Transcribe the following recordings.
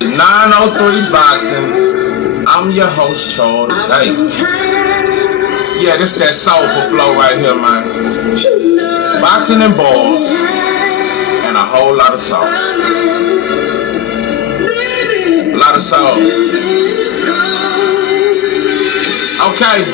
903 Boxing. I'm your host, Charles. Hey. Yeah, this that soulful flow right here, man. Boxing and balls. And a whole lot of sauce. A lot of sauce. Okay.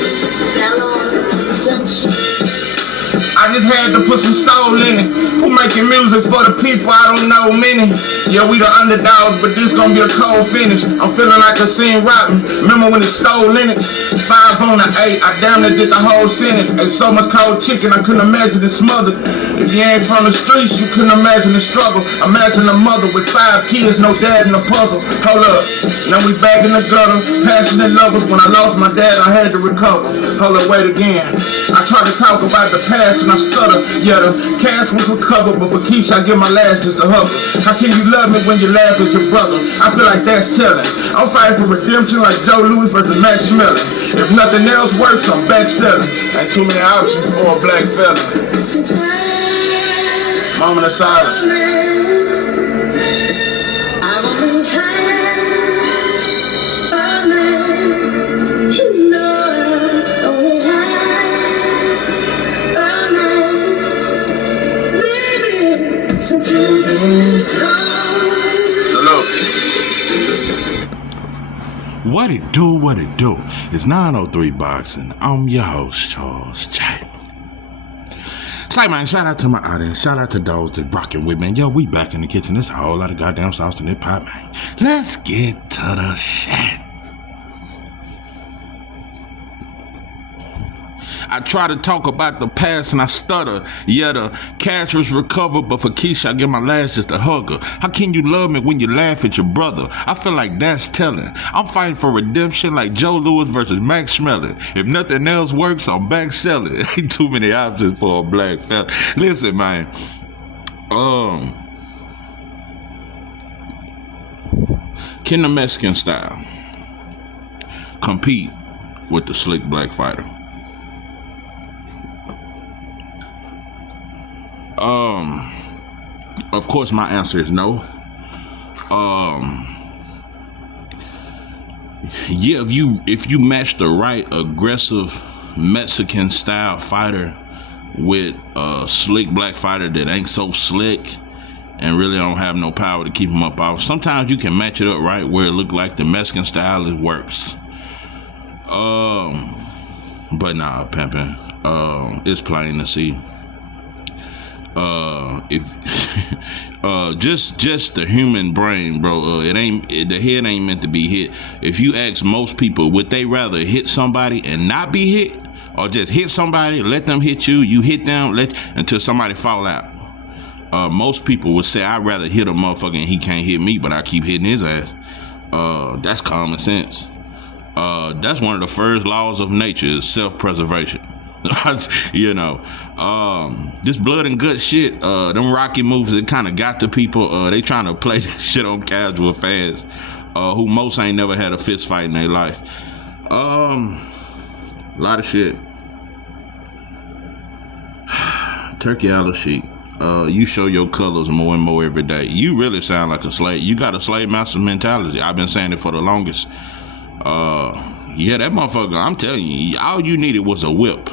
I just had to put some soul in it. Who making music for the people? I don't know many. Yeah, we the underdogs, but this gonna be a cold finish. I'm feeling like a scene rotten. Remember when it stole in it? 5 on the 8, I damn near did the whole sentence. And so much cold chicken, I couldn't imagine it smothered. If you ain't from the streets, you couldn't imagine the struggle. Imagine a mother with 5 kids, no dad in the puzzle. Hold up, now we back in the gutter. Passionate lovers, when I lost my dad, I had to recover. Hold up, wait again. I try to talk about the past and I stutter. Yeah, the cash was recovered, but for Keisha, I give my last just a hug. How can you love me when you laugh at your brother? I feel like that's telling. I'm fighting for redemption like Joe Louis versus Max Miller. If nothing else works, I'm back selling. Ain't too many options for a black fella. Moment of silence. What it do, what it do? It's 903 Boxing. I'm your host, Charles J. Say, man, shout out to my audience. Shout out to those that rocking with me. Yo, we back in the kitchen. There's a whole lot of goddamn sauce in this pot, man. Let's get to the shit. I try to talk about the past and I stutter. Yeah, the cash was recovered, but for Keisha, I give my last just a hugger. How can you love me when you laugh at your brother? I feel like that's telling. I'm fighting for redemption like Joe Louis versus Max Schmeling. If nothing else works, I'm back selling. Ain't too many options for a black fella. Listen, man. Can the Mexican style compete with the slick black fighter? Of course my answer is no. Yeah, if you match the right aggressive Mexican style fighter with a slick black fighter that ain't so slick and really don't have no power to keep him up off, sometimes you can match it up right where it look like the Mexican style, it works. But nah, pimpin', it's plain to see. Just the human brain, bro. The head ain't meant to be hit. If you ask most people, would they rather hit somebody and not be hit, or just hit somebody, let them hit you, you hit them, until somebody fall out? Most people would say, I'd rather hit a motherfucker and he can't hit me, but I keep hitting his ass. That's common sense. That's one of the first laws of nature, is self-preservation. You know, this blood and gut shit, them Rocky moves, it kind of got to people. They trying to play this shit on casual fans, who most ain't never had a fist fight in their life. A lot of shit. Turkey Al Sheik, you show your colors more and more every day. You really sound like a slave. You got a slave master mentality. I've been saying it for the longest. Yeah, that motherfucker, I'm telling you, all you needed was a whip.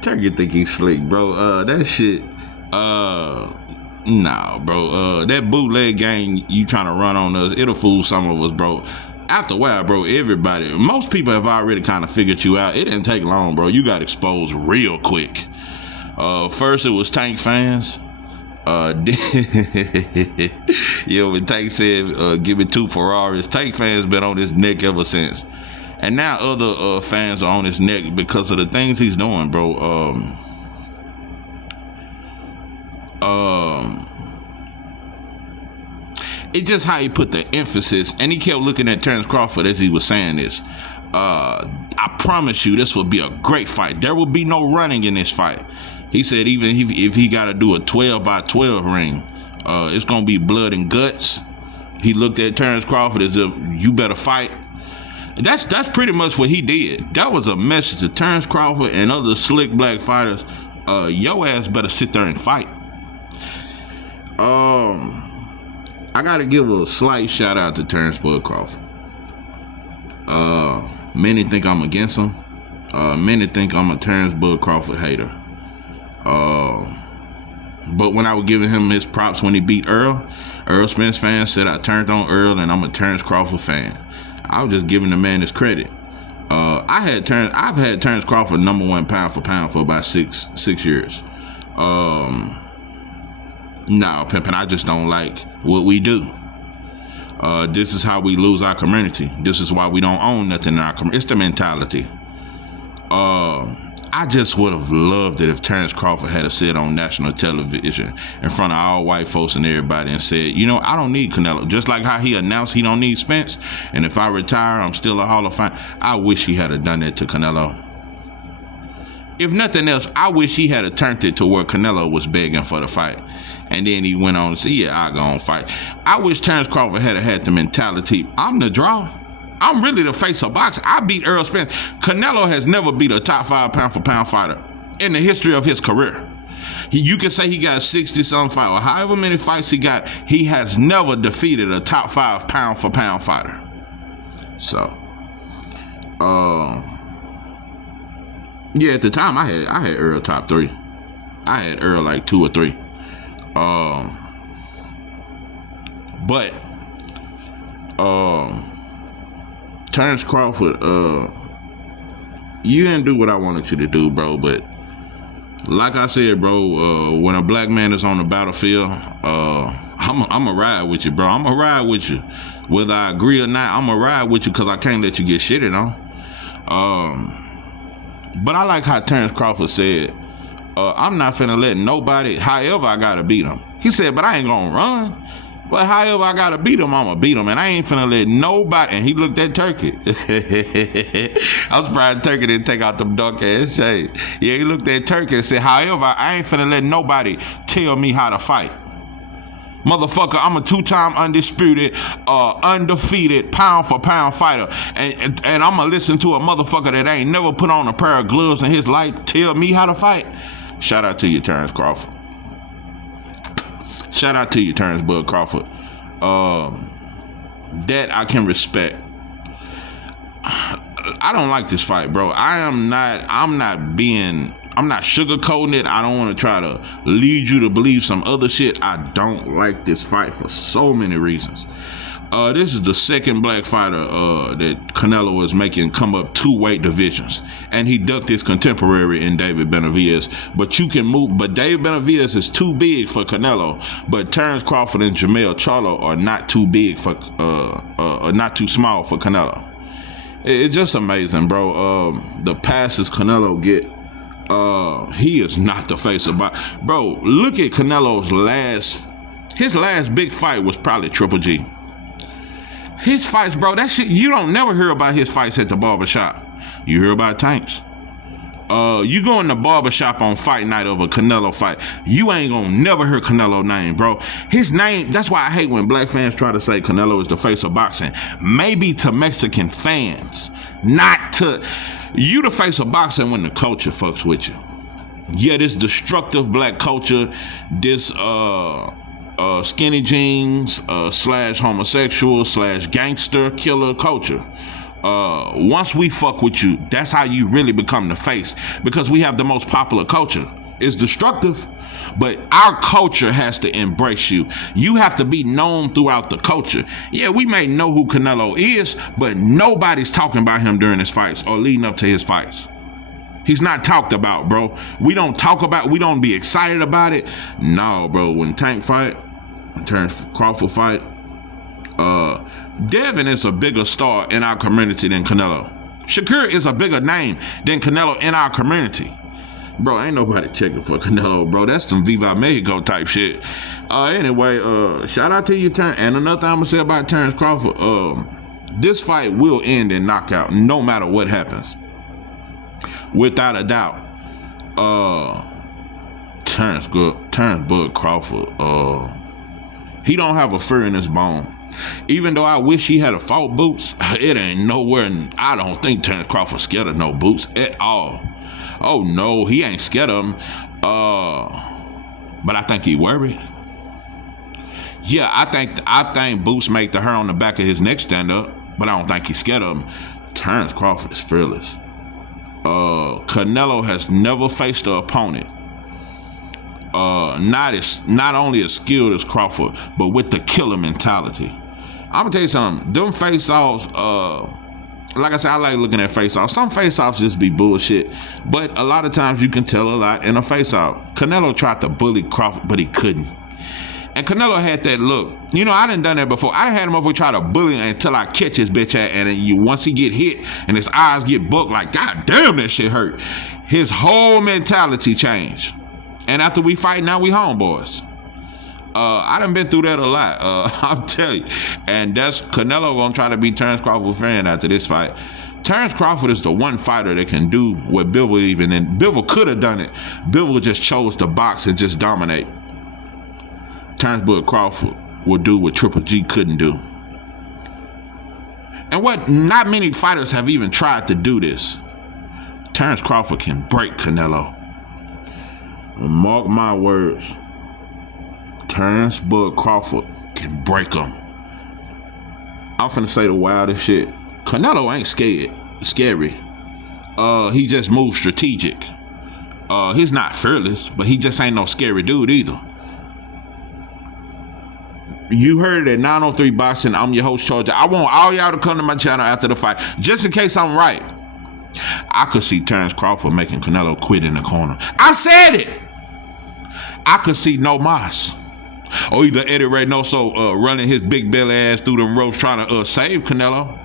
Turkey think he's slick, bro. That shit, nah, bro. That bootleg game you trying to run on us, it'll fool some of us, bro. After a while, bro, most people have already kind of figured you out. It didn't take long, bro. You got exposed real quick. First it was Tank fans. Yo, when Tank said, give me 2 Ferraris, Tank fans been on his neck ever since. And now other fans are on his neck because of the things he's doing, bro. It's just how he put the emphasis, and he kept looking at Terrence Crawford as he was saying this. I promise you, this will be a great fight. There will be no running in this fight. He said even if he got to do a 12-by-12 ring, it's gonna be blood and guts. He looked at Terrence Crawford as if you better fight. That's pretty much what he did. That was a message to Terrence Crawford and other slick black fighters. Your ass better sit there and fight. I gotta give a slight shout out to Terrence Bud Crawford. Many think I'm against him. Many think I'm a Terrence Bud Crawford hater. But when I was giving him his props when he beat Earl Spence fans said I turned on Earl and I'm a Terrence Crawford fan. I was just giving the man his credit. I've had Terrence Crawford number one pound for pound for about six years. No, pimpin', I just don't like what we do. This is how we lose our community. This is why we don't own nothing in our community. It's the mentality. I just would have loved it if Terrence Crawford had sit on national television in front of all white folks and everybody and said, you know, I don't need Canelo. Just like how he announced he don't need Spence, and if I retire, I'm still a Hall of Fame. I wish he had done that to Canelo. If nothing else, I wish he had turned it to where Canelo was begging for the fight. And then he went on to say, yeah, I'll go on fight. I wish Terrence Crawford had the mentality, I'm the draw. I'm really the face of boxing. I beat Earl Spence. Canelo has never beat a top 5 pound for pound fighter in the history of his career. You can say he got 60-some fights, or however many fights he got, he has never defeated a top 5 pound for pound fighter. So, yeah, at the time I had Earl top 3. I had Earl like 2 or 3. But Terrence Crawford, you didn't do what I wanted you to do, bro. But like I said, bro, when a black man is on the battlefield, I'm a ride with you, bro. I'm a ride with you, whether I agree or not. I'm a ride with you because I can't let you get shitted on. But I like how Terrence Crawford said, I'm not finna let nobody, however I gotta beat him. He said, but I ain't gonna run. But however I gotta beat him, I'ma beat him. And I ain't finna let nobody, and he looked at Turkey. I'm surprised Turkey didn't take out them dark ass shades. Yeah, he looked at Turkey and said, however, I ain't finna let nobody tell me how to fight. Motherfucker, I'm a 2-time undisputed, undefeated pound for pound fighter. And I'm gonna listen to a motherfucker that ain't never put on a pair of gloves in his life tell me how to fight. Shout out to you, Terrence Crawford. Shout out to you, Terrence Bud Crawford. That I can respect. I don't like this fight, bro. I'm not sugarcoating it. I don't want to try to lead you to believe some other shit. I don't like this fight for so many reasons. This is the second black fighter that Canelo is making come up 2 weight divisions, and he ducked his contemporary in David Benavidez. But you can move. But David Benavidez is too big for Canelo. But Terrence Crawford and Jermell Charlo are not too big for, not too small for Canelo. It's just amazing, bro. The passes Canelo get. He is not the face of boxing. Bro, look at Canelo's his last big fight was probably Triple G. His fights, bro, that shit, you don't never hear about his fights at the barbershop. You hear about Tanks. You go in the barbershop on fight night of a Canelo fight, you ain't gonna never hear Canelo name, bro. His name, that's why I hate when black fans try to say Canelo is the face of boxing. Maybe to Mexican fans, not to, you the face of boxing when the culture fucks with you. Yeah, this destructive black culture, this skinny jeans / homosexual / gangster killer culture. Once we fuck with you, that's how you really become the face, because we have the most popular culture. It's destructive, but our culture has to embrace you. You have to be known throughout the culture. Yeah, we may know who Canelo is, but nobody's talking about him during his fights or leading up to his fights. He's not talked about, bro. We don't talk about, we don't be excited about it. No, bro, when Tank fight, when Terrence Crawford fight, Devin is a bigger star in our community than Canelo. Shakur is a bigger name than Canelo in our community. Bro, ain't nobody checking for Canelo, bro. That's some Viva Mexico type shit. Anyway, shout out to you, Terrence. And another thing I'm gonna say about Terrence Crawford, this fight will end in knockout, no matter what happens. Without a doubt. Terrence Bud Crawford, he don't have a fear in his bone. Even though I wish he had fought Boots, it ain't nowhere. I don't think Terrence Crawford scared of no Boots at all. Oh no, he ain't scared of him. But I think he worried. Yeah, I think Boots make the hair on the back of his neck stand up, but I don't think he's scared of him. Terrence Crawford is fearless. Canelo has never faced an opponent not only as skilled as Crawford, but with the killer mentality. I'm gonna tell you something. Them face-offs, like I said, I like looking at face-offs. Some face-offs just be bullshit, but a lot of times you can tell a lot in a face-off. Canelo tried to bully Crawford, but he couldn't. And Canelo had that look. You know, I done that before. I done had him over try to bully him until I catch his bitch ass, and once he get hit and his eyes get bucked, like, God damn, that shit hurt. His whole mentality changed. And after we fight, now we homeboys. I done been through that a lot. I'm telling you. And that's Canelo gonna try to be Terrence Crawford's friend after this fight. Terrence Crawford is the one fighter that can do what Bivol even, and Bivol could have done it. Bivol just chose to box and just dominate. Terrence Bud Crawford will do what Triple G couldn't do. And what not many fighters have even tried to do this. Terrence Crawford can break Canelo. Mark my words. Terrence Bud Crawford can break him. I'm finna say the wildest shit. Canelo ain't scary. He just moves strategic. He's not fearless, but he just ain't no scary dude either. You heard it at 903 Boxing. I'm your host, Charger. I want all y'all to come to my channel after the fight, just in case I'm right. I could see Terrence Crawford making Canelo quit in the corner. I said it. I could see No Mas. Or either Eddie Reynoso running his big belly ass through them ropes trying to save Canelo.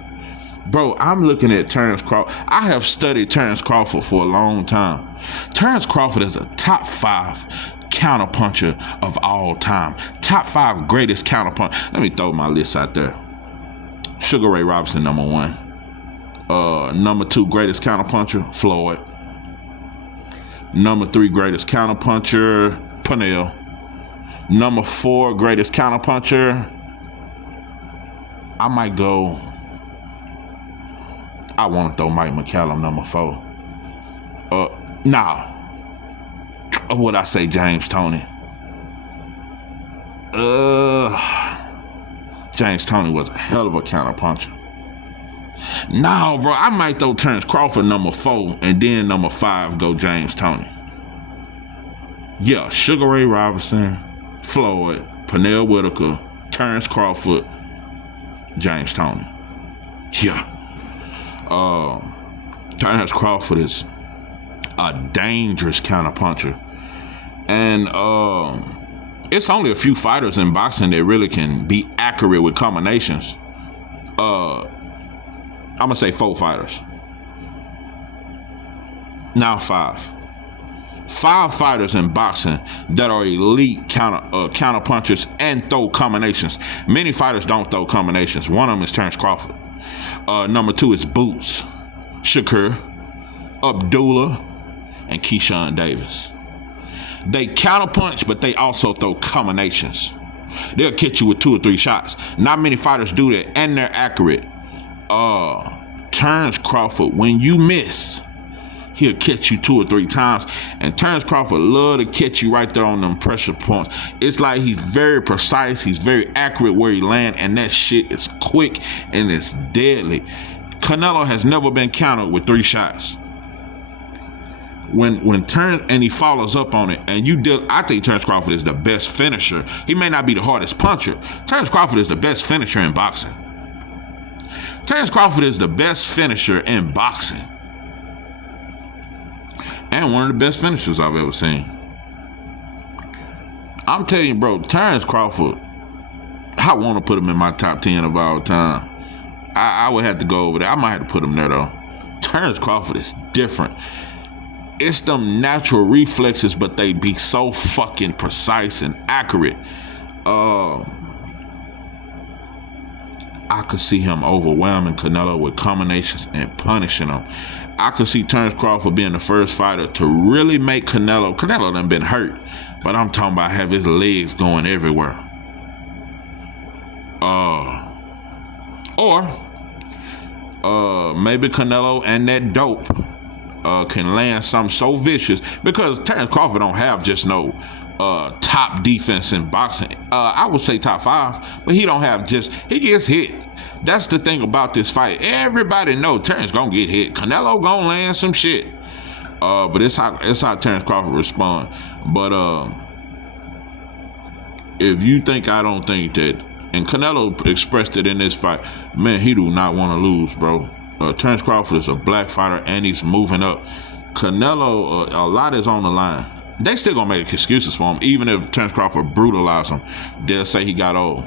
Bro, I'm looking at Terrence Crawford. I have studied Terrence Crawford for a long time. Terrence Crawford is a top 5 counterpuncher of all time. Top 5 greatest counterpuncher. Let me throw my list out there. Sugar Ray Robinson, number 1. Number 2 greatest counterpuncher, Floyd. Number 3 greatest counterpuncher, Pernell. Number 4 greatest counterpuncher, I might go, I want to throw Mike McCallum, number 4. Would I say James Toney? James Toney was a hell of a counterpuncher. Nah, bro, I might throw Terrence Crawford number 4, and then number 5 go James Toney. Yeah, Sugar Ray Robinson, Floyd, Pernell Whitaker, Terrence Crawford, James Toney. Yeah. Terrence Crawford is a dangerous counterpuncher. And it's only a few fighters in boxing that really can be accurate with combinations. I'm gonna say 4 fighters. Now 5. 5 fighters in boxing that are elite counter punchers and throw combinations. Many fighters don't throw combinations. One of them is Terrence Crawford. Number 2 is Boots, Shakur, Abdullah, and Keyshawn Davis. They counterpunch, but they also throw combinations. They'll catch you with 2 or 3 shots. Not many fighters do that, and they're accurate. Terrence Crawford, when you miss, he'll catch you 2 or 3 times. And Terrence Crawford love to catch you right there on them pressure points. It's like he's very precise, he's very accurate where he land, and that shit is quick and it's deadly. Canelo has never been countered with 3 shots. When Terrence, and he follows up on it, and I think Terrence Crawford is the best finisher. He may not be the hardest puncher. Terrence Crawford is the best finisher in boxing. Terrence Crawford is the best finisher in boxing. And one of the best finishers I've ever seen. I'm telling you, bro, Terrence Crawford, I want to put him in my top 10 of all time. I would have to go over there. I might have to put him there, though. Terrence Crawford is different. It's them natural reflexes, but they be so fucking precise and accurate. I could see him overwhelming Canelo with combinations and punishing him. I could see Terrence Crawford being the first fighter to really make Canelo done been hurt, but I'm talking about have his legs going everywhere. Or maybe Canelo and that dope can land something so vicious, because Terrence Crawford don't have just no top defense in boxing. I would say top 5, but he don't have he gets hit. That's the thing about this fight. Everybody know Terrence gonna get hit. Canelo gonna land some shit. But it's how Terrence Crawford respond. But if you think I don't think that, and Canelo expressed it in this fight, man, he do not want to lose, bro. Terrence Crawford is a black fighter and he's moving up. Canelo, a lot is on the line. They still gonna make excuses for him, even if Terrence Crawford brutalized him. They'll say he got old.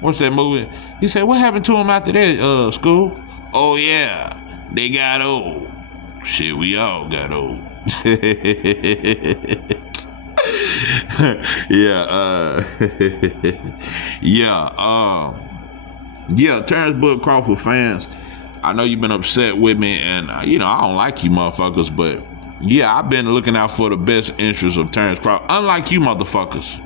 What's that movie? He said, what happened to him after that, School? Oh yeah, they got old. Shit, we all got old. Yeah, Terrence Bud Crawford fans, I know you've been upset with me, and I don't like you motherfuckers, but yeah, I've been looking out for the best interests of Terrence Crawford, unlike you motherfuckers.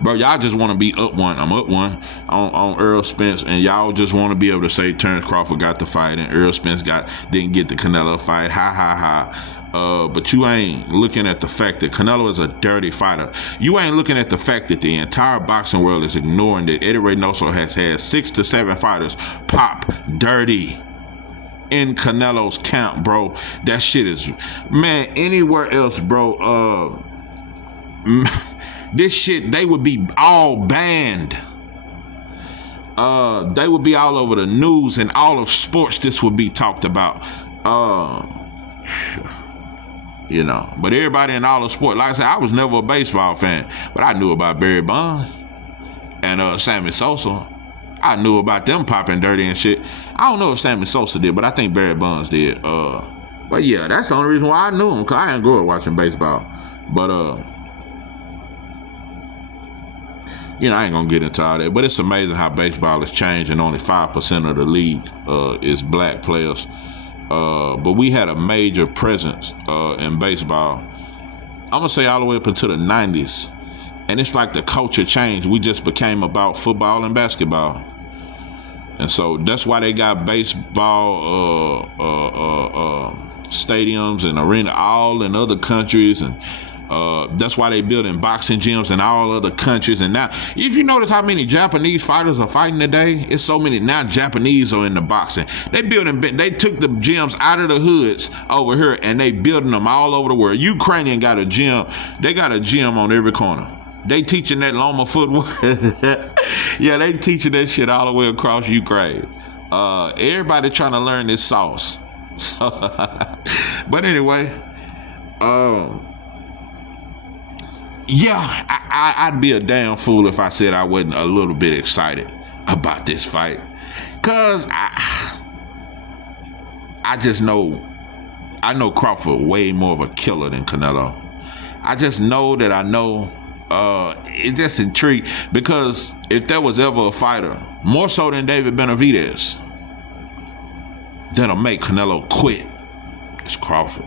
Bro, y'all just want to be up one. I'm up one on Errol Spence, and y'all just want to be able to say Terrence Crawford got the fight and Errol Spence didn't get the Canelo fight. Ha ha ha. But you ain't looking at the fact that Canelo is a dirty fighter. You ain't looking at the fact that the entire boxing world is ignoring that Eddie Reynoso has had 6 to 7 fighters pop dirty in Canelo's camp, bro. That shit is, man, anywhere else, bro, this shit, they would be all banned. They would be all over the news and all of sports. This would be talked about. But everybody in all of sport, like I said, I was never a baseball fan, but I knew about Barry Bonds and Sammy Sosa. I knew about them popping dirty and shit. I don't know if Sammy Sosa did, but I think Barry Bonds did. But yeah, that's the only reason why I knew him, because I didn't grow up watching baseball. But I ain't gonna get into all that, but it's amazing how baseball has changed and only 5% of the league is black players. But we had a major presence in baseball. I'm gonna say all the way up into the 90s, and it's like the culture changed. We just became about football and basketball, and so that's why they got baseball stadiums and arena all in other countries, and that's why they building boxing gyms in all other countries. And now, if you notice how many Japanese fighters are fighting today, it's so many now Japanese are in the boxing. They took the gyms out of the hoods over here and they building them all over the world. Ukrainian got a gym. They got a gym on every corner. They teaching that Loma footwork. Yeah, they teaching that shit all the way across Ukraine. Everybody trying to learn this sauce. But anyway, yeah, I'd be a damn fool if I said I wasn't a little bit excited about this fight. Cause I just know, I know Crawford way more of a killer than Canelo. I just know that I know, it just intrigued, because if there was ever a fighter, more so than David Benavidez, that'll make Canelo quit, it's Crawford.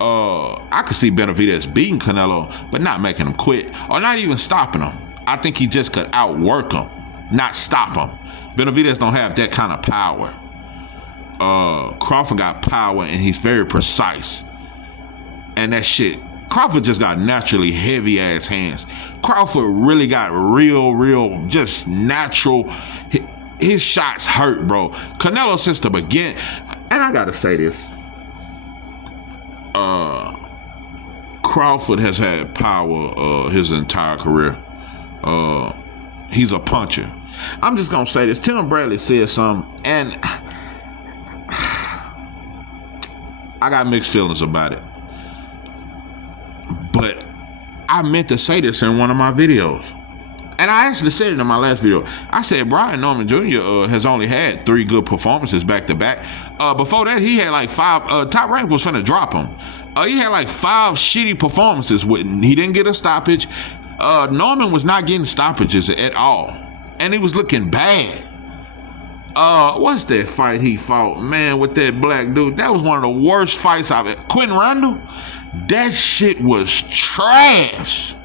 I could see Benavidez beating Canelo, but not making him quit, or not even stopping him. I think he just could outwork him, not stop him. Benavidez don't have that kind of power. Crawford got power, and he's very precise. And that shit, Crawford just got naturally heavy ass hands. Crawford really got real, just natural. His shots hurt, bro. Canelo since the beginning, and I gotta say this. Crawford has had power his entire career. He's a puncher. I'm just gonna say this. Tim Bradley said something, and I got mixed feelings about it. But I meant to say this in one of my videos. And I actually said it in my last video. I said Brian Norman Jr. Has only had 3 good performances back to back. Before that, he had like 5. Top Rank was finna drop him. He had like 5 shitty performances. He didn't get a stoppage. Norman was not getting stoppages at all, and he was looking bad. What's that fight he fought, man, with that black dude? That was one of the worst fights I've ever. Quentin Randall? That shit was trash.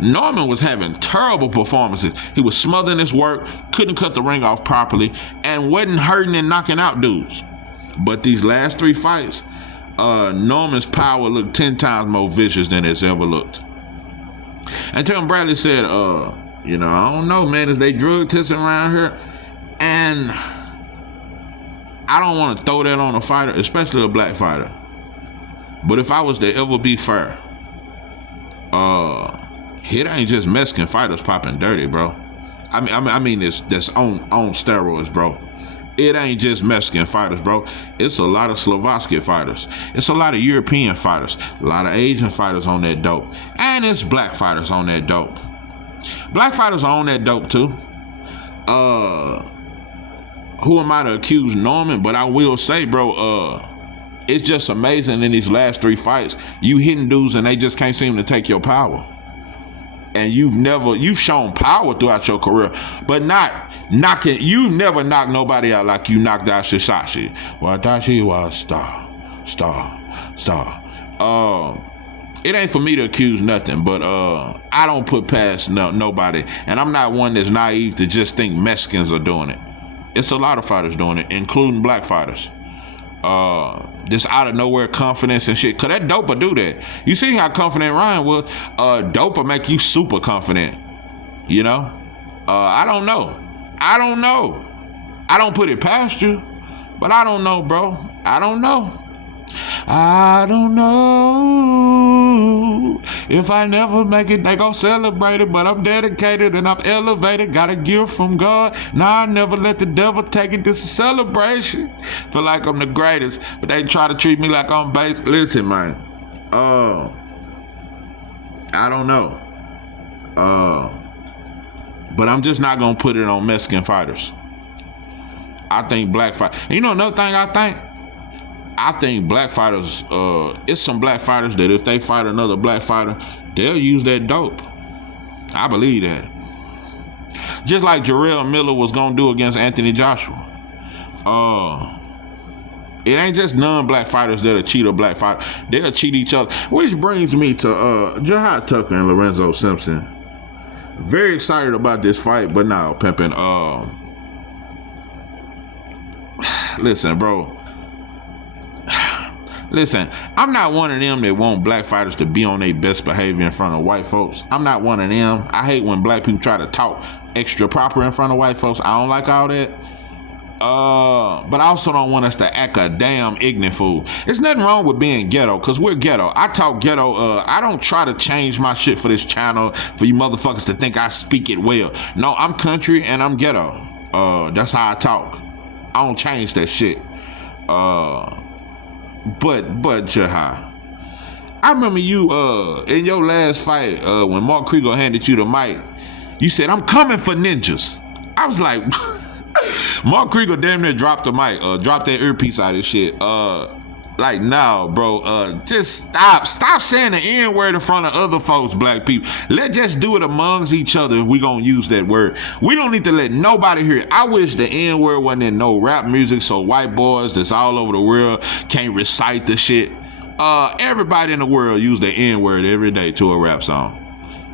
Norman was having terrible performances. He was smothering his work, couldn't cut the ring off properly, and wasn't hurting and knocking out dudes. But these last 3 fights, Norman's power looked 10 times more vicious than it's ever looked. And Tim Bradley said, I don't know, man, is they drug testing around here? And I don't want to throw that on a fighter, especially a black fighter. But if I was to ever be fair, it ain't just Mexican fighters popping dirty, bro. I mean that's on steroids, bro. It ain't just Mexican fighters, bro. It's a lot of Slovakian fighters. It's a lot of European fighters. A lot of Asian fighters on that dope. And it's black fighters on that dope. Black fighters are on that dope, too. Who am I to accuse Norman? But I will say, bro, it's just amazing in these last 3 fights. You hitting dudes and they just can't seem to take your power. And you've shown power throughout your career, but you never knocked nobody out like you knocked out Shisashi. Watashi wa star. It ain't for me to accuse nothing, but I don't put past nobody. And I'm not one that's naive to just think Mexicans are doing it. It's a lot of fighters doing it, including black fighters. This out of nowhere confidence and shit. Cause that dope will do that. You see how confident Ryan was? Dope will make you super confident. You know? I don't know. I don't put it past you. But I don't know, bro. I don't know if I never make it. They gon' celebrate it, but I'm dedicated and I'm elevated. Got a gift from God. Nah, I never let the devil take it. This is a celebration. Feel like I'm the greatest, but they try to treat me like I'm base. Listen, man. I don't know. But I'm just not gonna put it on Mexican fighters. I think black fighters. You know another thing I think black fighters, it's some black fighters that if they fight another black fighter, they'll use that dope. I believe that. Just like Jarrell Miller was gonna do against Anthony Joshua. It ain't just non-black fighters that'll cheat a black fighter. They'll cheat each other. Which brings me to Jihad Tucker and Lorenzo Simpson. Very excited about this fight, but now, pimping. Listen, bro. Listen, I'm not one of them that want black fighters to be on their best behavior in front of white folks. I'm not one of them. I hate when black people try to talk extra proper in front of white folks. I don't like all that. But I also don't want us to act a damn ignorant fool. There's nothing wrong with being ghetto, because we're ghetto. I talk ghetto. I don't try to change my shit for this channel for you motherfuckers to think I speak it well. No, I'm country and I'm ghetto. That's how I talk. I don't change that shit. But Jihad, I remember you in your last fight when Mark Krieger handed you the mic, you said, "I'm coming for ninjas." I was like, Mark Krieger damn near dropped the mic, dropped that earpiece out of his shit. Like, no, bro, just stop saying the N-word in front of other folks, black people. Let's just do it amongst each other if we gonna use that word. We don't need to let nobody hear it. I wish the N-word wasn't in no rap music so white boys that's all over the world can't recite the shit. Everybody in the world use the N-word every day to a rap song.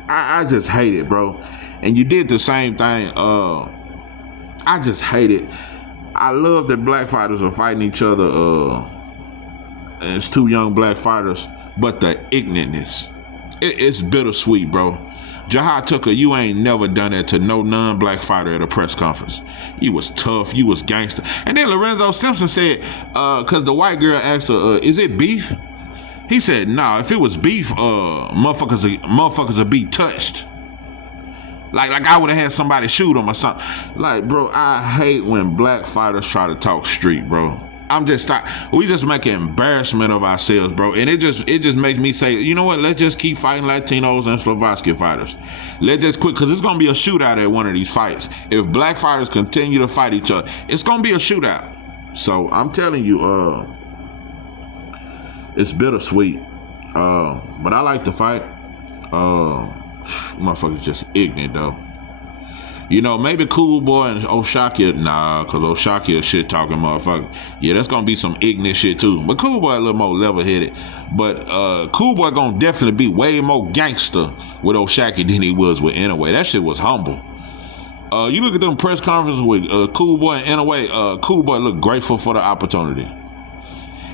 I just hate it, bro. And you did the same thing. I just hate it. I love that black fighters are fighting each other. It's 2 young black fighters, but the ignorantness, it's bittersweet, bro. Jihad Tucker, you ain't never done that to no non-black fighter at a press conference. You was tough, you was gangster. And then Lorenzo Simpson said, cause the white girl asked her, is it beef? He said, nah, if it was beef, motherfuckers would be touched. Like I would have had somebody shoot him or something. Like, bro, I hate when black fighters try to talk street, bro. We just make an embarrassment of ourselves, bro. And it just makes me say, you know what? Let's just keep fighting Latinos and Slovakian fighters. Let's just quit, because it's going to be a shootout at one of these fights. If black fighters continue to fight each other, it's going to be a shootout. So I'm telling you, it's bittersweet. But I like the fight. Motherfuckers just ignorant, though. You know, maybe Cool Boy and O'Shaquie, because O'Shaquie a shit talking motherfucker. Yeah, that's gonna be some ignorant shit too. But Cool Boy a little more level headed. But Cool Boy gonna definitely be way more gangster with O'Shaquie than he was with Inoue. That shit was humble. You look at them press conferences with Cool Boy and Inoue. Cool Boy looked grateful for the opportunity.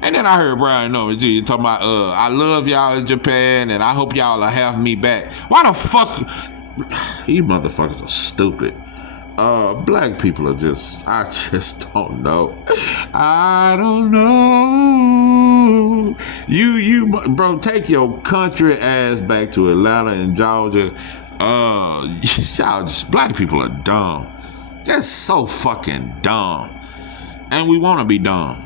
And then I heard Brian Norman Jr. talking about, I love y'all in Japan and I hope y'all will have me back. Why the fuck? You motherfuckers are stupid. Black people are I just don't know. I don't know. You, bro, take your country ass back to Atlanta and Georgia. Y'all black people are dumb. Just so fucking dumb. And we want to be dumb.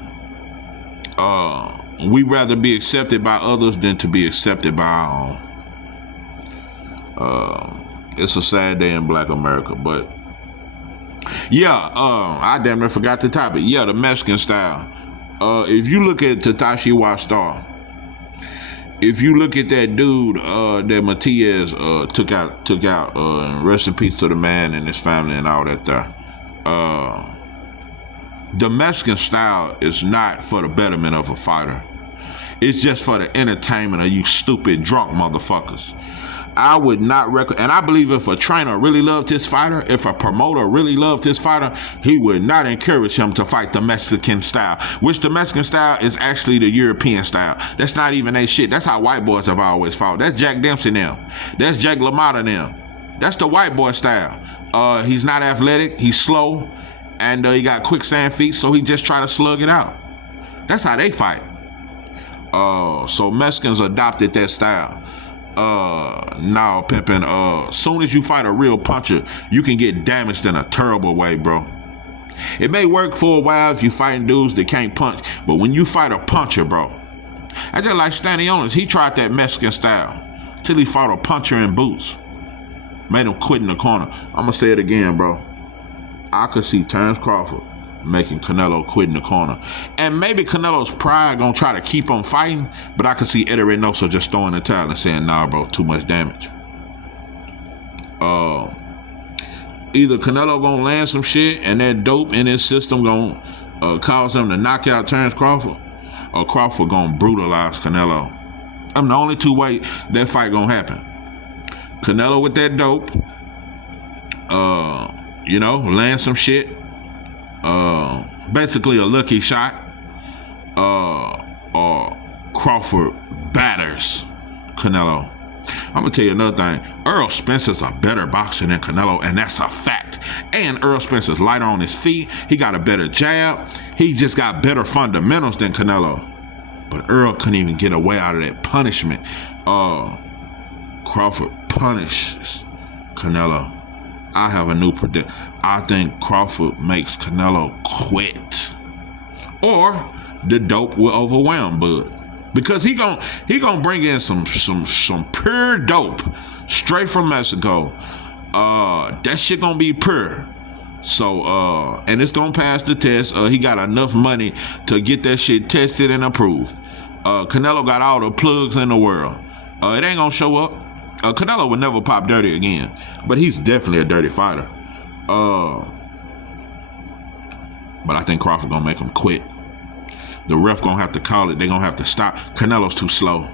We rather be accepted by others than to be accepted by our own. It's a sad day in Black America, but yeah, I damn near forgot the topic. Yeah, the Mexican style. If you look at Tatashi Wastar, if you look at that dude that Matias took out, rest in peace to the man and his family and all that there. The Mexican style is not for the betterment of a fighter. It's just for the entertainment of you stupid drunk motherfuckers. I would not recommend, and I believe if a trainer really loved his fighter, if a promoter really loved his fighter, he would not encourage him to fight the Mexican style, which the Mexican style is actually the European style. That's not even a shit. That's how white boys have always fought. That's Jack Dempsey now. That's Jack LaMotta now. That's the white boy style. He's not athletic. He's slow, and he got quicksand feet, so he just try to slug it out. That's how they fight. So Mexicans adopted that style. Now pimpin', soon as you fight a real puncher, you can get damaged in a terrible way, bro. It may work for a while if you fighting dudes that can't punch, but when you fight a puncher, bro, I just like Stanionis. He tried that Mexican style till he fought a puncher in boots. Made him quit in the corner. I'm gonna say it again, bro. I could see Terence Crawford making Canelo quit in the corner. And maybe Canelo's pride gonna try to keep on fighting, but I could see Eddie Reynoso just throwing the towel and saying, nah, bro, too much damage. Either Canelo gonna land some shit and that dope in his system gonna cause him to knock out Terence Crawford, or Crawford gonna brutalize Canelo. I'm the only two way that fight gonna happen. Canelo with that dope, land some shit, basically a lucky shot, or Crawford batters Canelo. I'm gonna tell you another thing. Earl Spencer's a better boxer than Canelo, and that's a fact. And Earl Spencer's lighter on his feet. He got a better jab. He just got better fundamentals than Canelo. But Earl couldn't even get away out of that punishment. Crawford punishes Canelo. I have a new prediction. I think Crawford makes Canelo quit, or the dope will overwhelm Bud, because he gonna bring in some pure dope straight from Mexico. That shit gonna be pure. So and it's gonna pass the test. He got enough money to get that shit tested and approved. Canelo got all the plugs in the world. It ain't gonna show up. Canelo would never pop dirty again, but he's definitely a dirty fighter. But I think Crawford gonna make him quit. The ref gonna have to call it. They gonna have to stop. Canelo's too slow,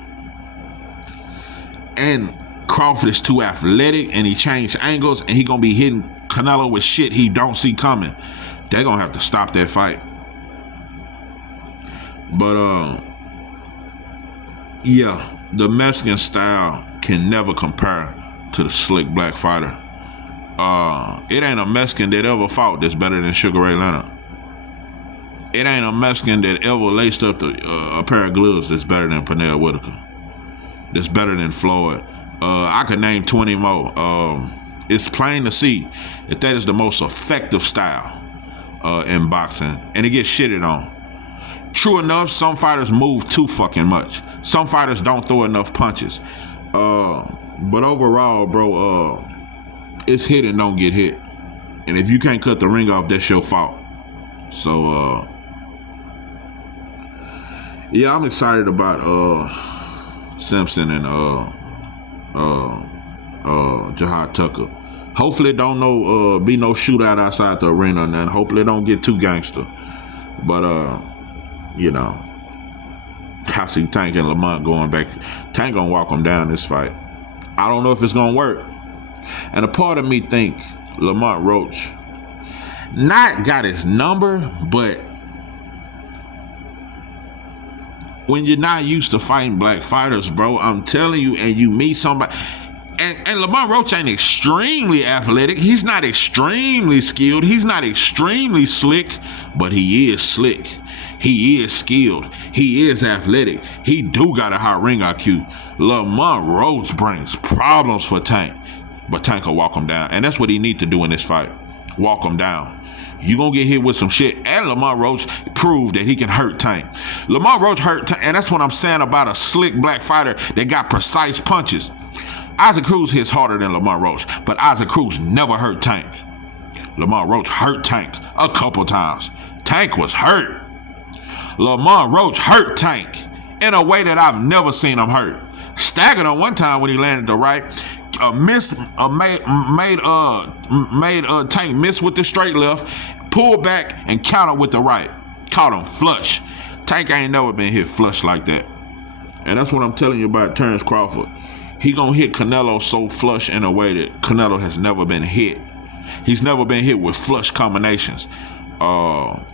and Crawford is too athletic, and he changed angles, and he gonna be hitting Canelo with shit he don't see coming. They gonna have to stop that fight. But yeah, the Mexican style can never compare to the slick black fighter. It ain't a Mexican that ever fought that's better than Sugar Ray Leonard. It ain't a Mexican that ever laced up a pair of gloves that's better than Pernell Whitaker. That's better than Floyd. I could name 20 more. It's plain to see that is the most effective style in boxing, and it gets shitted on. True enough, some fighters move too fucking much. Some fighters don't throw enough punches. But overall, bro, it's hit and don't get hit. And if you can't cut the ring off, that's your fault. So, yeah, I'm excited about Simpson and Jihad Tucker. Hopefully it don't be no shootout outside the arena, and then hopefully it don't get too gangster. But I see Tank and Lamont going back. Tank gonna walk them down this fight. I don't know if it's gonna work. And a part of me think Lamont Roach not got his number, but when you're not used to fighting black fighters, bro, I'm telling you, and you meet somebody. And Lamont Roach ain't extremely athletic. He's not extremely skilled. He's not extremely slick, but he is slick. He is skilled. He is athletic. He do got a high ring IQ. Lamont Roach brings problems for Tank, but Tank will walk him down. And that's what he need to do in this fight. Walk him down. You gonna get hit with some shit. And Lamont Roach proved that he can hurt Tank. Lamont Roach hurt Tank, and that's what I'm saying about a slick black fighter that got precise punches. Isaac Cruz hits harder than Lamont Roach, but Isaac Cruz never hurt Tank. Lamont Roach hurt Tank a couple times. Tank was hurt. Lamont Roach hurt Tank in a way that I've never seen him hurt. Staggered on one time when he landed the right. Made Tank miss with the straight left, pulled back and countered with the right. Caught him flush. Tank ain't never been hit flush like that. And that's what I'm telling you about Terrence Crawford. He gonna hit Canelo so flush in a way that Canelo has never been hit. He's never been hit with flush combinations. Or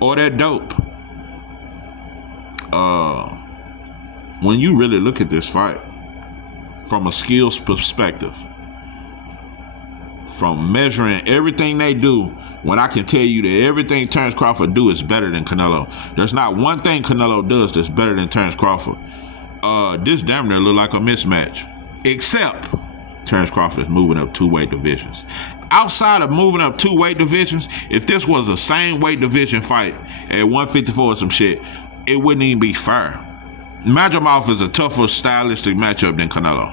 that dope. When you really look at this fight from a skills perspective, from measuring everything they do, when I can tell you that everything Terrence Crawford do is better than Canelo. There's not one thing Canelo does that's better than Terrence Crawford. This damn near look like a mismatch. Except Terrence Crawford is moving up 2 weight divisions. Outside of moving up 2 weight divisions, if this was the same weight division fight at 154 or some shit, it wouldn't even be fair. Magomedov is a tougher stylistic matchup than Canelo.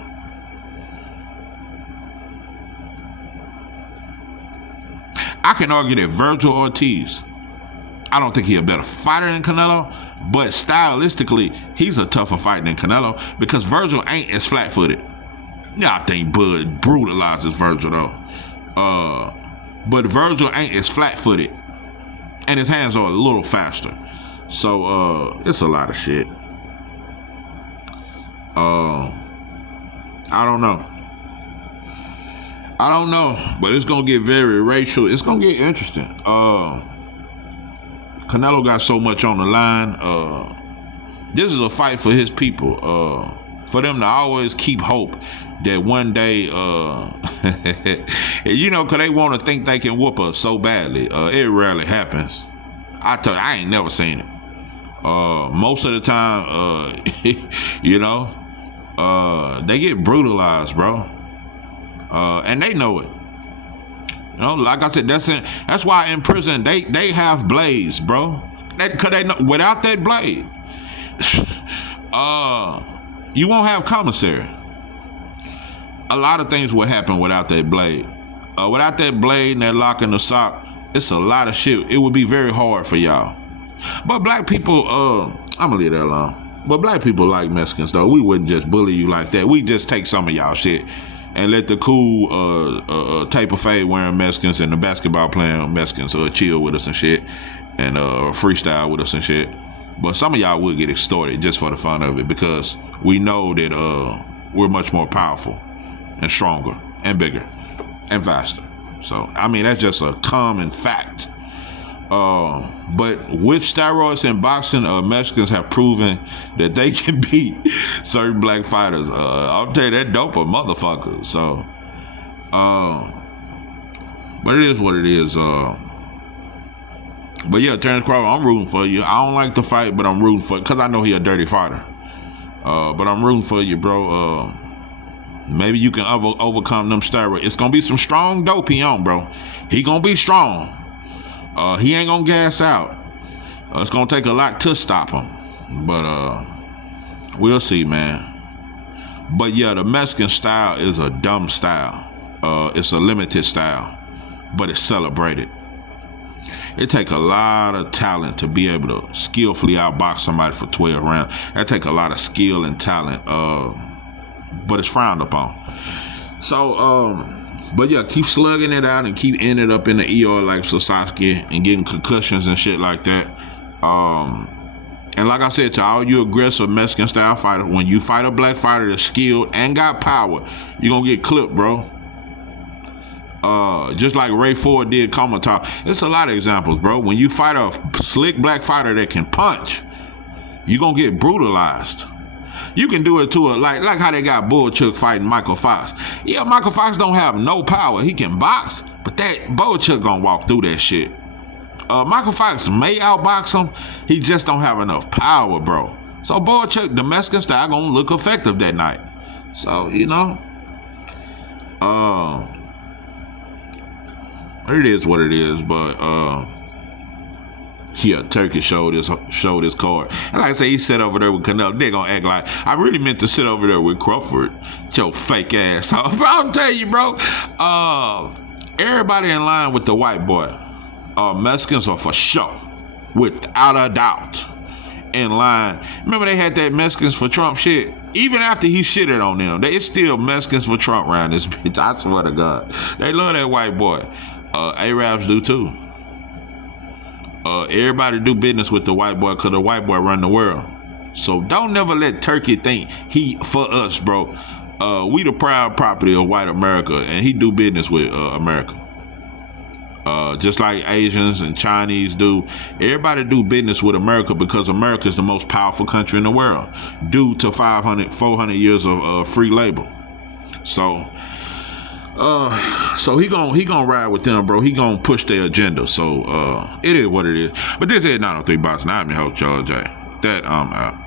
I can argue that Virgil Ortiz, I don't think he's a better fighter than Canelo, but stylistically, he's a tougher fighter than Canelo because Virgil ain't as flat-footed. Yeah, I think Bud brutalizes Virgil though. But Virgil ain't as flat-footed, and his hands are a little faster. So it's a lot of shit. I don't know, but it's gonna get very racial. It's gonna get interesting. Canelo got so much on the line. This is a fight for his people. For them to always keep hope that one day, you know, cause they want to think they can whoop us so badly. It rarely happens. I tell you, I ain't never seen it. Most of the time, you know, they get brutalized, bro. And they know it. You know, like I said, that's why in prison they have blades, bro. Cause they know without that blade, you won't have commissary. A lot of things would happen without that blade. Without that blade and that lock in the sock, it's a lot of shit. It would be very hard for y'all. But black people, I'm gonna leave that alone. But black people like Mexicans though. We wouldn't just bully you like that. We just take some of y'all shit and let the cool taper fade wearing Mexicans and the basketball playing Mexicans chill with us and shit, and freestyle with us and shit. But some of y'all will get extorted just for the fun of it because we know that we're much more powerful and stronger and bigger and faster. So I mean that's just a common fact. But with steroids in boxing, Mexicans have proven that they can beat certain black fighters. I'll tell you, that dope a motherfucker. So, but it is what it is. But yeah, Terrence Crawford, I'm rooting for you. I don't like the fight, but I'm rooting for it because I know he a dirty fighter. But I'm rooting for you, bro. Maybe you can overcome them steroids. It's gonna be some strong dope he on, bro. He gonna be strong. He ain't gonna gas out. It's gonna take a lot to stop him, but we'll see, man. But yeah, the Mexican style is a dumb style. It's a limited style, but it's celebrated. It take a lot of talent to be able to skillfully outbox somebody for 12 rounds. That take a lot of skill and talent, but it's frowned upon. So, but yeah, keep slugging it out and keep ending up in the ER like Sasaki and getting concussions and shit like that. And like I said, to all you aggressive Mexican style fighters, when you fight a black fighter that's skilled and got power, you're gonna get clipped, bro. Just like Ray Ford did Komatar. There's a lot of examples, bro. When you fight a slick black fighter that can punch, you gonna get brutalized. You can do it to a like how they got Boychuk fighting Michael Fox. Yeah, Michael Fox don't have no power. He can box, but that Boychuk gonna walk through that shit. Michael Fox may outbox him. He just don't have enough power, bro. So Boychuk, the Mexican style, gonna look effective that night. So, you know, it is what it is, but yeah, Turkey showed his card. And like I say, he sat over there with Canelo. They gonna act like I really meant to sit over there with Crawford. Your fake ass. Bro, I'm telling you, bro. Everybody in line with the white boy. Mexicans are for sure, without a doubt, in line. Remember they had that Mexicans for Trump shit? Even after he shitted on them, it's still Mexicans for Trump around this bitch. I swear to God. They love that white boy. Arabs do too. Everybody do business with the white boy because the white boy run the world. So don't never let Turkey think he for us, bro. We the proud property of white America, and he do business with America. Just like Asians and Chinese do. Everybody do business with America because America is the most powerful country in the world due to 400 years of free labor. So he gonna ride with them, bro. He gonna push their agenda. So it is what it is. But this is 903 Box. Now I'm your host, George J. That out.